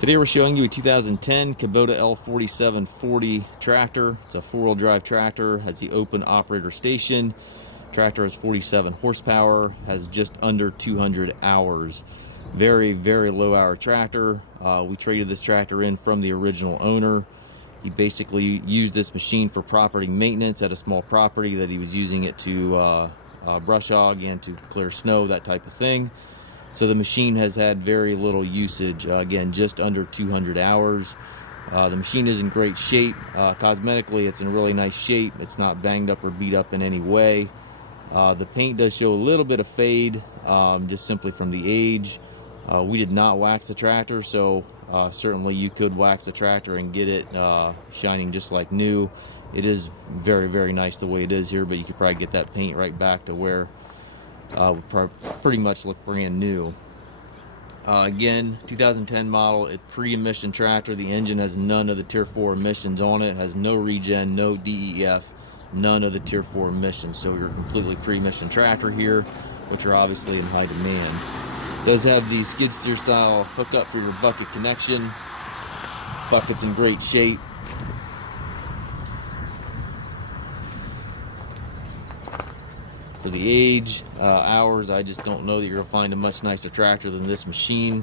Today we're showing you a 2010 Kubota L4740 tractor. It's a four-wheel drive tractor, has the open operator station. Tractor has 47 horsepower, has just under 200 hours. Very, very low hour tractor. We traded this tractor in from the original owner. He basically used this machine for property maintenance at a small property that he was using it to brush hog and to clear snow, that type of thing. So the machine has had very little usage, again, just under 200 hours. The machine is in great shape. Cosmetically, it's in really nice shape. It's not banged up or beat up in any way. The paint does show a little bit of fade, just simply from the age. We did not wax the tractor, so certainly you could wax the tractor and get it shining just like new. It is very, very nice the way it is here, but you could probably get that paint right back to where would pretty much look brand new. Again, 2010 model, it's pre-emission tractor. The engine has none of the Tier 4 emissions on it. It has no regen, no DEF, none of the Tier 4 emissions. So you're a completely pre-emission tractor here, which are obviously in high demand. It does have the skid steer style hookup for your bucket connection. Bucket's in great shape. For the age, hours, I just don't know that you're going to find a much nicer tractor than this machine.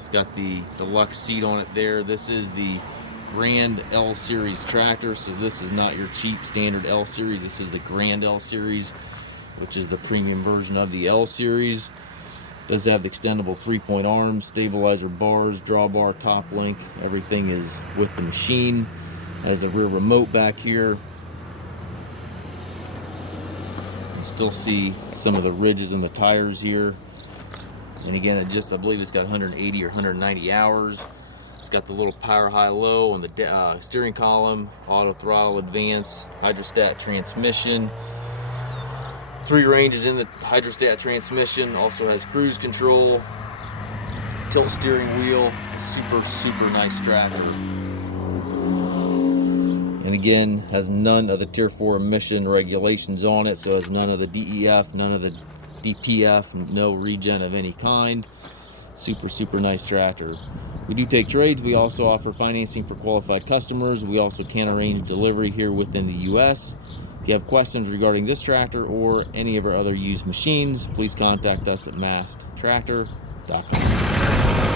It's got the deluxe seat on it there. This is the Grand L Series tractor, so this is not your cheap standard L Series. This is the Grand L Series, which is the premium version of the L Series. It does have the extendable 3-point arms, stabilizer bars, drawbar, top link. Everything is with the machine. Has a rear remote back here. Still see some of the ridges in the tires here, and again, I believe it's got 180 or 190 hours. It's got the little power high-low on the steering column, auto throttle advance, hydrostat transmission, 3 ranges in the hydrostat transmission. Also has cruise control, tilt steering wheel. Super nice tractor. And again, has none of the Tier 4 emission regulations on it, so has none of the DEF, none of the DPF, no regen of any kind. Super nice tractor. We do take trades. We also offer financing for qualified customers. We also can arrange delivery here within the U.S. If you have questions regarding this tractor or any of our other used machines, please contact us at masttractor.com.